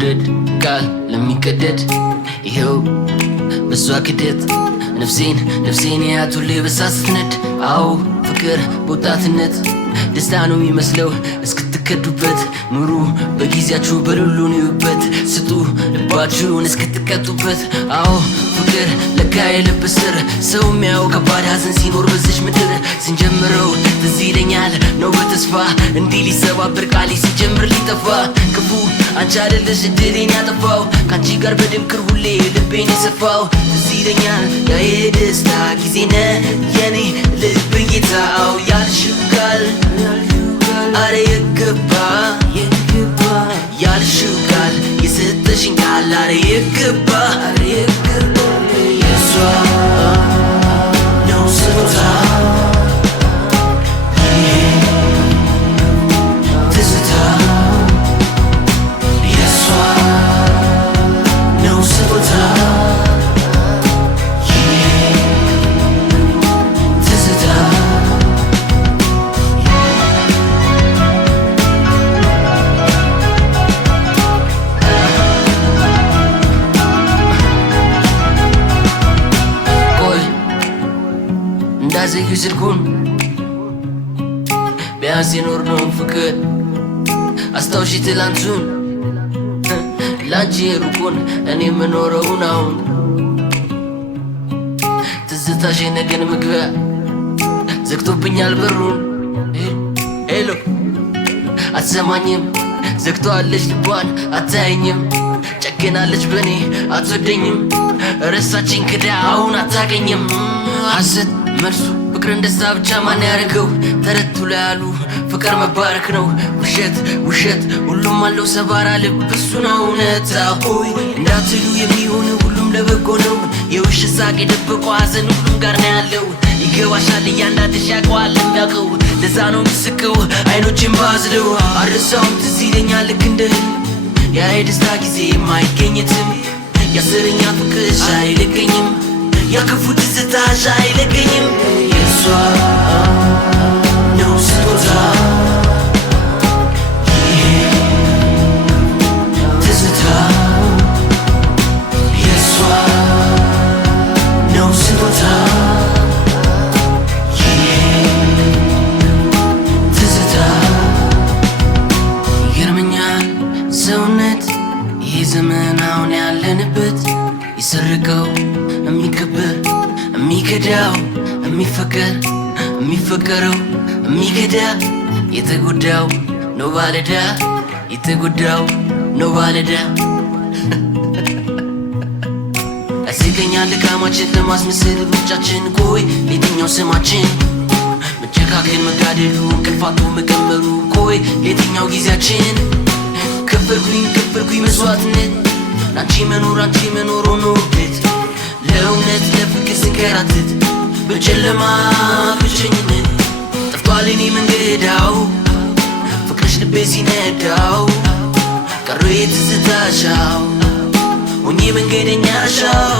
ለመውደድ ቃል ለሚቀደድ ይሄው በሷ ክደት ነፍሴን ያቱሌ በሳስትነድ አዎ ፍቅር በወጣትነት ደስታ ነው የሚመስለው እስክትከዱበት ኑሩ በጊዜያችሁ በሉሉን ይዩበት ስጡ ልባችሁን እስክትቀጡበት አዎ ፍቅር ለካ የልብ ስር ሰው የሚያው ከባድ ሐዘን ሲኖር በዚች ምድር ስንጀምረው ትዝ ይለኛል ነው በተስፋ እንዲህ ሊሰባብር ቃሌ ሲጀምር ሊጠፋ ክፉ አንቺ አይደለሽ እድሌን ያጠፋው ካንቺ ጋር በድምክር ሁሌ ልቤን የሰፋው ትዝ ይለኛል ያ የደስታ ጊዜ የኔ ልብ ጌታው ያልሽው ቃል አረ የገባ ያልሽው ቃል የሰጠሽኝ ቃል አረ የገባ የሷ ነው ስጦታ ትዝታ የሷ ነው ስጦታ እንዳዘዩ ስልኩን ቢያንስ የኖርነውን ፍቅር አስታውሺ ትላንቱን ላንቺ የሩቁን እኔ የምኖረውን አሁን ትዝታሽ የነገን መግቢያ ዘግቶብኛል በሩን ሄሎ አትሰማኝም ዘግቶአለች ልቧን አታየኝም ጨክናለች በኔ አትወደኝም ረሳችኝ ክዳ አሁን አታገኝም ሐሰት መልሱ ፍቅርን ደስታ ብቻ ማን ያደረገው ተረት ላይ ያሉ ፍቅር መባረክ ነው ውሸት ሁሉም አለው ሰባራ ልብ እሱ ነው እውነታ ሆይ እንዳትሉ የሚሆን ሁሉም ለበጎ ነው የውሸት ሳቅ የደበቀው ሐዘን ሁሉም ጋር ነው ያለው ይገባሻል እያንዳንድሽ ያውቀዋል የሚያውቀው ለዛ ነው ምስቀው አይኖችን ባዝለው አረሳውም ትዝ ይለኛል ልክ እንደ ህልም ያ የደስታ ጊዜ የማይገኝትም ያስረኛ ፍቅርሽ አይለቀኝም ያክፉ ትዝታሽ አይለቀኝም የሷ ነው ስጦታ ትዝታ የሷ ነው ስጦታ ትዝታ ይገርመኛል ሰውነት ይህ ዘመን አሁን ያለንበት ይሰርቀው የሚከበር የሚከዳው የሚፈቀረው የሚከዳ የተጎዳው ነው ባለዳ የተጎዳው ነው ባለዳ ያስቀኛል ድካማችን ለማስመሰል ሩጫችን ቆይ ለየትኛው ስማችን መጨካከን መጋደሉ እንቅልፋቱ መቀመሩ ቆይ ለየትኛው ጊዜያችን ከበርኩኝ መስዋዕትነት አንቺ መኖር ሆኖ ቤት ለእውነት ለፍቅር ስንከራተት በጨለማ ብቸኝነት ጠፍቷል የኔ መንገዳው ፍቅርሽ ልቤ ሲነዳው ቀረ የትዝታሻው ሆኜ መንገደኛሻው